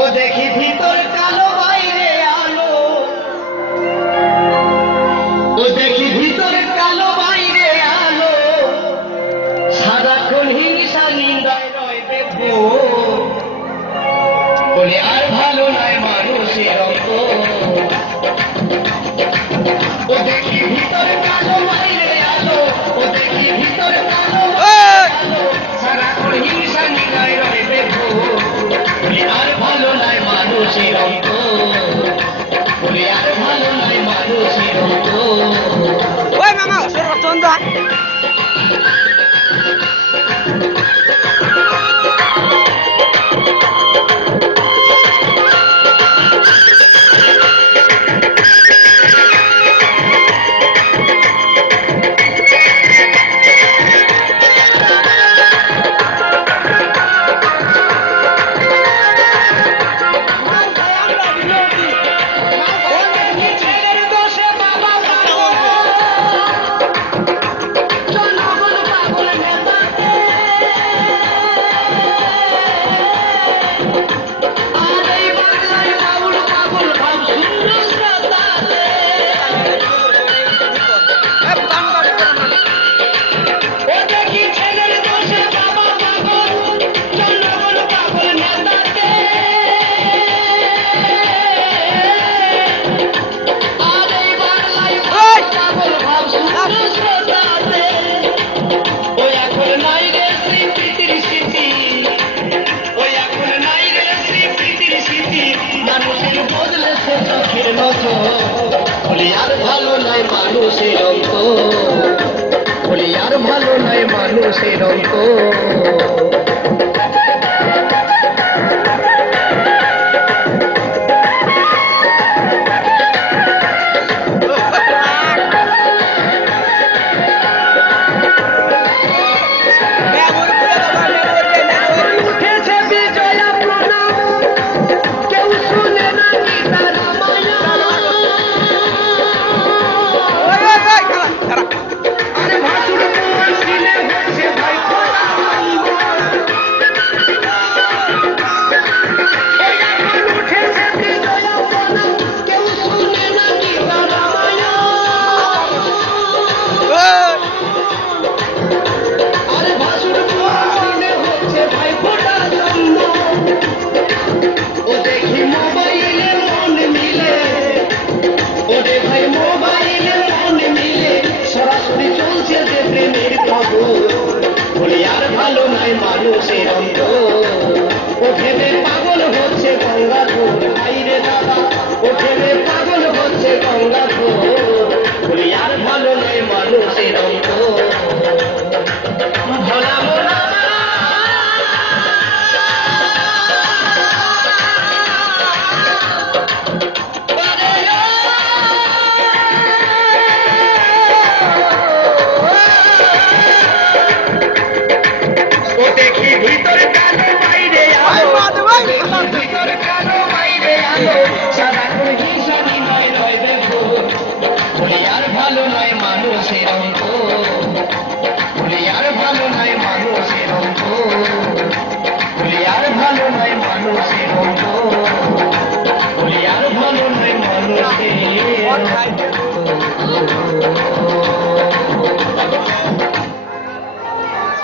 ও দেখি ভিতর কালো বাইরে আলো, ও দেখি ভিতর কালো বাইরে আলো, সারাক্ষণ হিংসা নিন্দায় রয় দেখো, বলে আর ভালো নয় মানুষের অঙ্ক। ও দেখি ভিতর কালো বাইরে আলো, ও দেখি ভিতর কালো আলো, সারাক্ষণ হিংসা নিন্দায় রয় দেখো, বলে আর ভালো নয় মানুষের অঙ্ক, বলে আর ভালো নয় মানুষের অঙ্ক। ওই মামা সর্বচন্দ্র বলি আর ভালো নয় মানুষের অঙ্ক, বলি আর ভালো নয় মানুষের অঙ্ক। মানুষের অন্ত ও ভেবে